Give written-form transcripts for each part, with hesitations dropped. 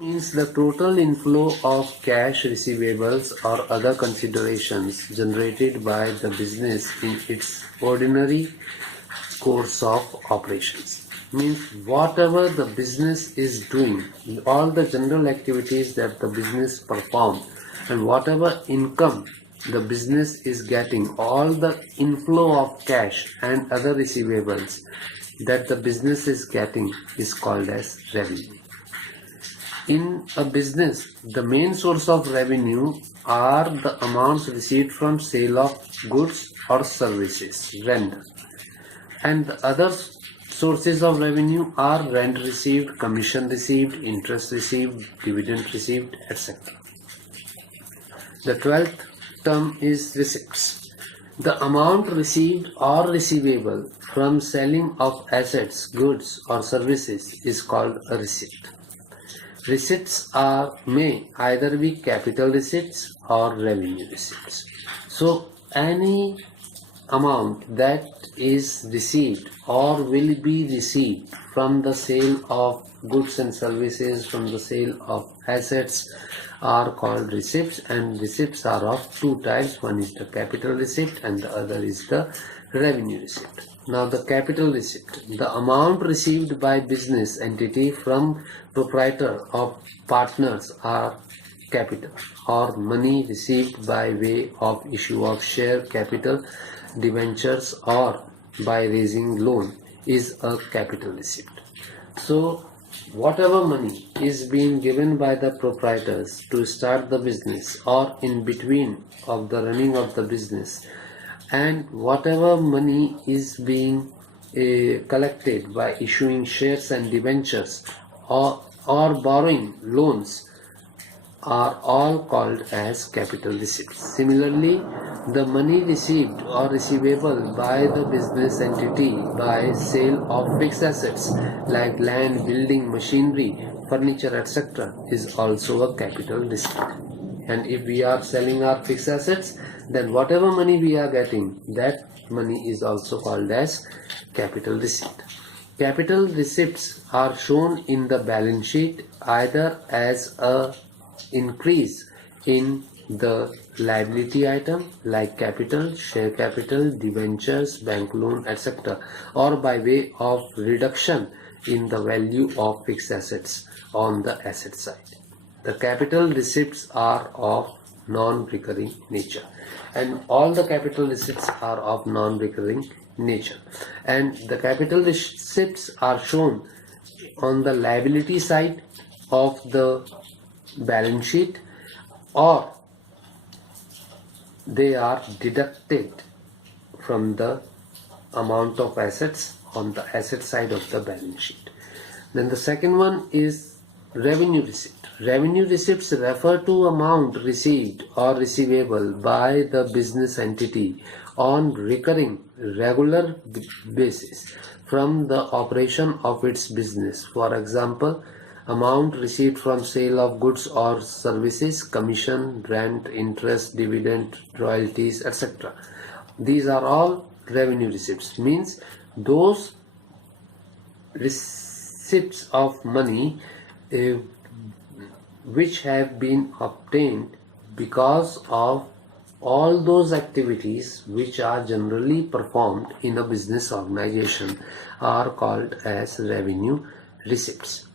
Means the total inflow of cash, receivables or other considerations generated by the business in its ordinary course of operations. Means whatever the business is doing, all the general activities that the business performs, and whatever income the business is getting, all the inflow of cash and other receivables that the business is getting is called as revenue. In a business, the main source of revenue are the amounts received from sale of goods or services, rent. And the other sources of revenue are rent received, commission received, interest received, dividend received, etc. The 12th term is receipts. The amount received or receivable from selling of assets, goods or services is called a receipt. Receipts may either be capital receipts or revenue receipts. So any amount that is received or will be received from the sale of goods and services, from the sale of assets, are called receipts, and receipts are of two types. One is the capital receipt and the other is the revenue receipt. Now the capital receipt, the amount received by business entity from proprietor or partners are capital, or money received by way of issue of share capital, debentures or by raising loan is a capital receipt. So whatever money is being given by the proprietors to start the business or in between of the running of the business, and whatever money is being collected by issuing shares and debentures or borrowing loans are all called as capital receipts. Similarly, the money received or receivable by the business entity by sale of fixed assets like land, building, machinery, furniture, etc. is also a capital receipt. And if we are selling our fixed assets, then whatever money we are getting, that money is also called as capital receipt. Capital receipts are shown in the balance sheet either as a increase in the liability item like capital, share capital, debentures, bank loan, etc., or by way of reduction in the value of fixed assets on the asset side. The capital receipts are of non-recurring nature, and all the capital receipts are of non-recurring nature, and the capital receipts are shown on the liability side of the balance sheet, or they are deducted from the amount of assets on the asset side of the balance sheet. Then the second one is revenue receipt. Revenue receipts refer to amount received or receivable by the business entity on recurring regular basis from the operation of its business. For example, amount received from sale of goods or services, commission, rent, interest, dividend, royalties, etc. These are all revenue receipts. Means those receipts of money which have been obtained because of all those activities which are generally performed in a business organization are called as revenue receipts.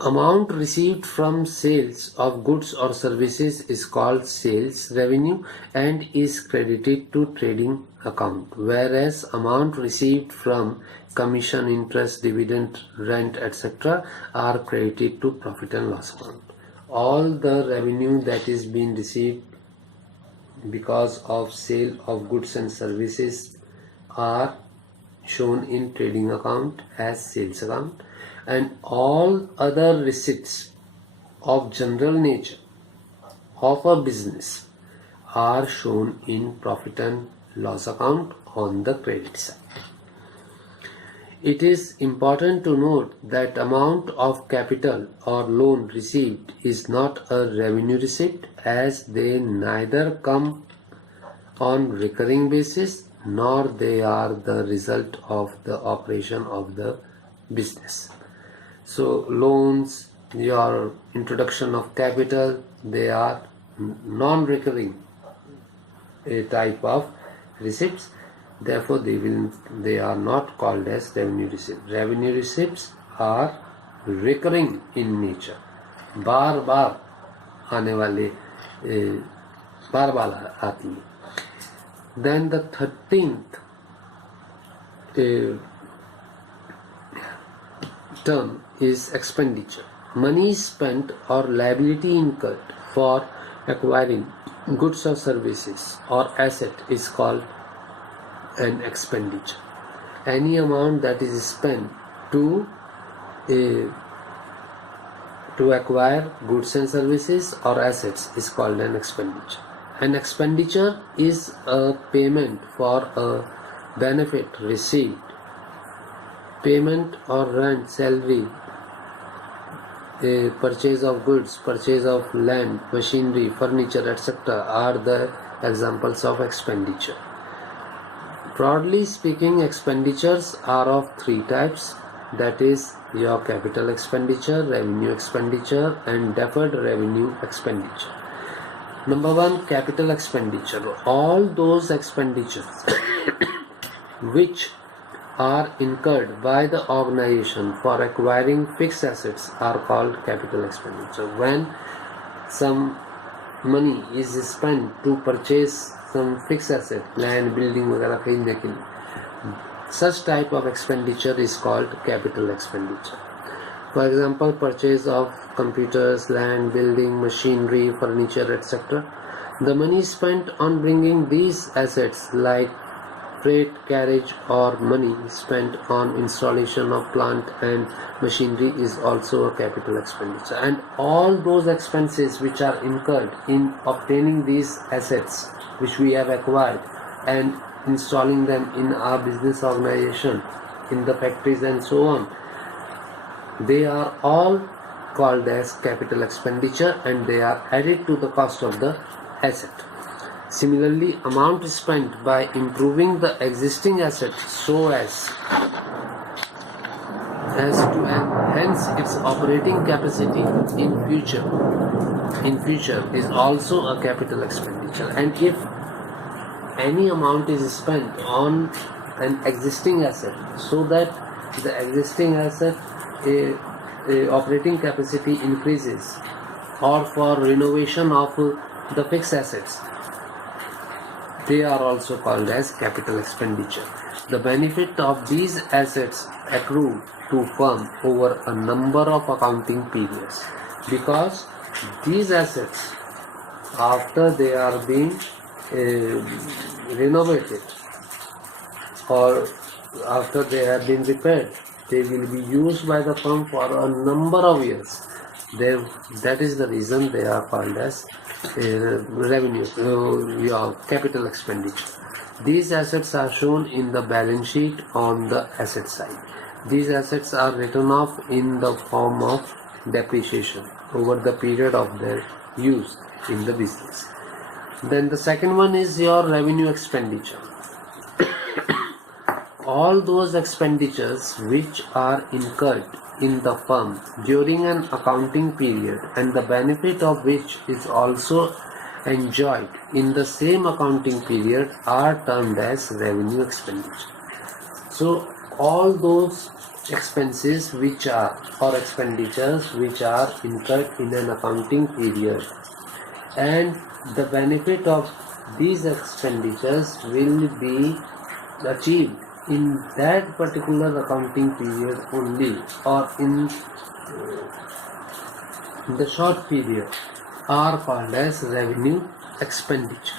Amount received from sales of goods or services is called sales revenue and is credited to trading account, whereas amount received from commission, interest, dividend, rent, etc. are credited to profit and loss account. All the revenue that is being received because of sale of goods and services are shown in trading account as sales account, and all other receipts of general nature of a business are shown in profit and loss account on the credit side. It is important to note that amount of capital or loan received is not a revenue receipt, as they neither come on recurring basis nor they are the result of the operation of the business. So loans, your introduction of capital, they are non-recurring type of receipts. Therefore, they are not called as revenue receipts. Revenue receipts are recurring in nature. बार बार आने वाले बार बार आती है. Then the 13th term is expenditure. Money spent or liability incurred for acquiring goods or services or asset is called an expenditure. Any amount that is spent to acquire goods and services or assets is called an expenditure. An expenditure is a payment for a benefit received. Payment or rent, salary, purchase of goods, purchase of land, machinery, furniture, etc. are the examples of expenditure. Broadly speaking, expenditures are of three types, that is your capital expenditure, revenue expenditure, and deferred revenue expenditure. Number one, capital expenditure. All those expenditures which are incurred by the organization for acquiring fixed assets are called capital expenditure. When some money is spent to purchase some fixed asset, land, building वगैरह खरीदने के लिए, such type of expenditure is called capital expenditure. For example, purchase of computers, land, building, machinery, furniture, etc. The money spent on bringing these assets like freight, carriage, or money spent on installation of plant and machinery is also a capital expenditure. And all those expenses which are incurred in obtaining these assets which we have acquired and installing them in our business organization, in the factories and so on, they are all called as capital expenditure and they are added to the cost of the asset. Similarly, amount spent by improving the existing asset so as to enhance its operating capacity in future is also a capital expenditure. And if any amount is spent on an existing asset so that the existing asset operating capacity increases, or for renovation of the fixed assets, they are also called as capital expenditure. The benefit of these assets accrue to firm over a number of accounting periods, because these assets, after they are being renovated or after they have been repaired, they will be used by the firm for a number of years. That is the reason they are called as revenue, your capital expenditure. These assets are shown in the balance sheet on the asset side. These assets are written off in the form of depreciation over the period of their use in the business. Then the second one is your revenue expenditure. All those expenditures which are incurred in the firm during an accounting period and the benefit of which is also enjoyed in the same accounting period are termed as revenue expenditure. So all those expenses which are, or expenditures which are incurred in an accounting period and the benefit of these expenditures will be achieved in that particular accounting period only, or in the short period, are called as revenue expenditure.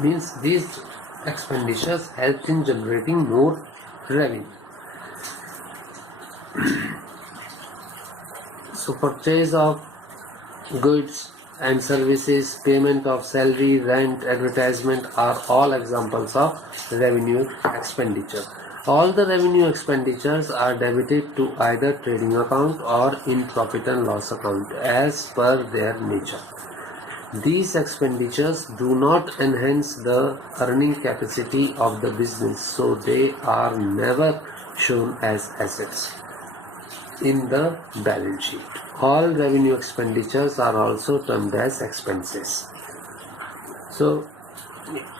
Means these expenditures help in generating more revenue. So purchase of goods and services, payment of salary, rent, advertisement are all examples of revenue expenditure. All the revenue expenditures are debited to either trading account or in profit and loss account as per their nature. These expenditures do not enhance the earning capacity of the business, so they are never shown as assets. in the balance sheet. All revenue expenditures are also termed as expenses. So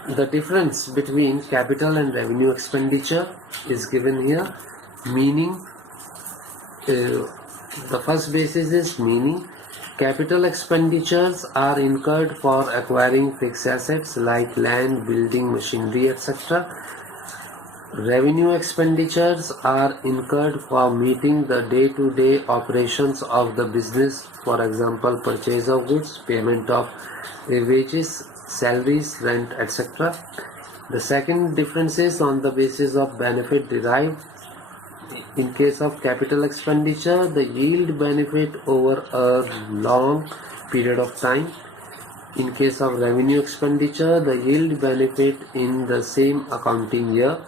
the difference between capital and revenue expenditure is given here, meaning the first basis is meaning capital expenditures are incurred for acquiring fixed assets like land, building, machinery, etc. Revenue expenditures are incurred for meeting the day-to-day operations of the business, for example, purchase of goods, payment of wages, salaries, rent, etc. The second difference is on the basis of benefit derived. In case of capital expenditure, the yield benefit over a long period of time. In case of revenue expenditure, the yield benefit in the same accounting year.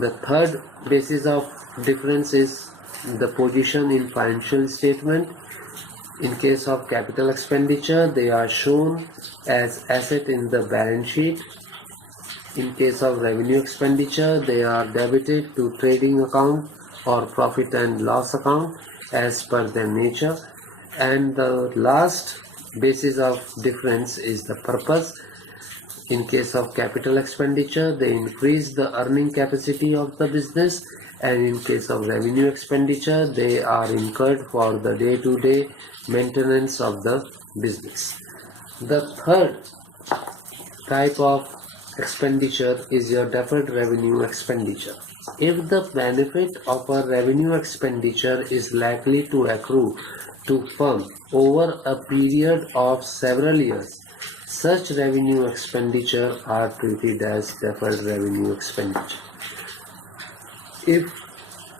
The third basis of difference is the position in financial statement. In case of capital expenditure, they are shown as asset in the balance sheet. In case of revenue expenditure, they are debited to trading account or profit and loss account as per their nature. And the last basis of difference is the purpose. In case of capital expenditure, they increase the earning capacity of the business, and in case of revenue expenditure, they are incurred for the day-to-day maintenance of the business. The third type of expenditure is your deferred revenue expenditure. If the benefit of a revenue expenditure is likely to accrue to firm over a period of several years, such revenue expenditure are treated as deferred revenue expenditure. If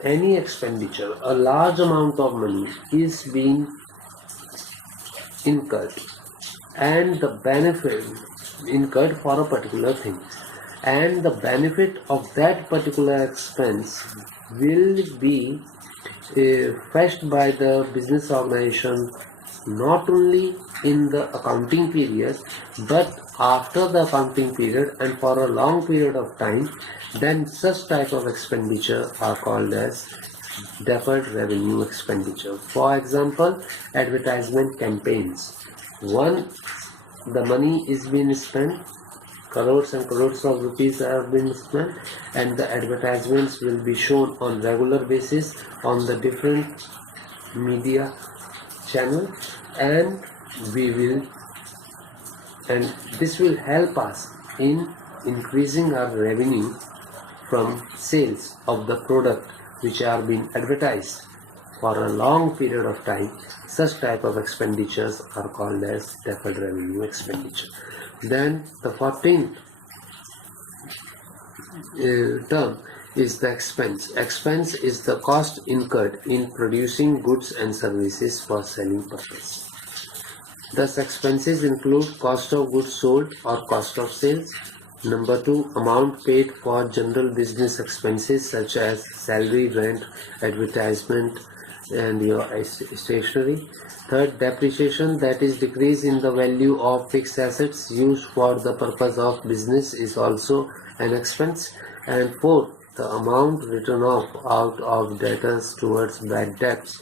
any expenditure, a large amount of money is being incurred and the benefit incurred for a particular thing, and the benefit of that particular expense will be fetched by the business organization not only in the accounting period but after the accounting period and for a long period of time, then such type of expenditure are called as deferred revenue expenditure. For example, advertisement campaigns. One, the money is being spent, crores and crores of rupees have been spent, and the advertisements will be shown on regular basis on the different media channel, and this will help us in increasing our revenue from sales of the product which are being advertised for a long period of time. Such type of expenditures are called as deferred revenue expenditure. Then the 14th term is the expense. Expense is the cost incurred in producing goods and services for selling purpose. Thus, expenses include cost of goods sold or cost of sales. Number 2, amount paid for general business expenses such as salary, rent, advertisement, and your stationery. Third, depreciation, that is decrease in the value of fixed assets used for the purpose of business, is also an expense. And fourth, the amount written off out of debtors towards bad debts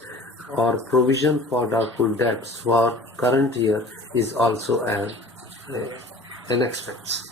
or provision for doubtful debts for current year is also an expense.